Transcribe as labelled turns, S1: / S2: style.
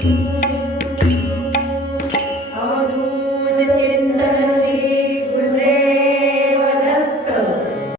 S1: Thank you.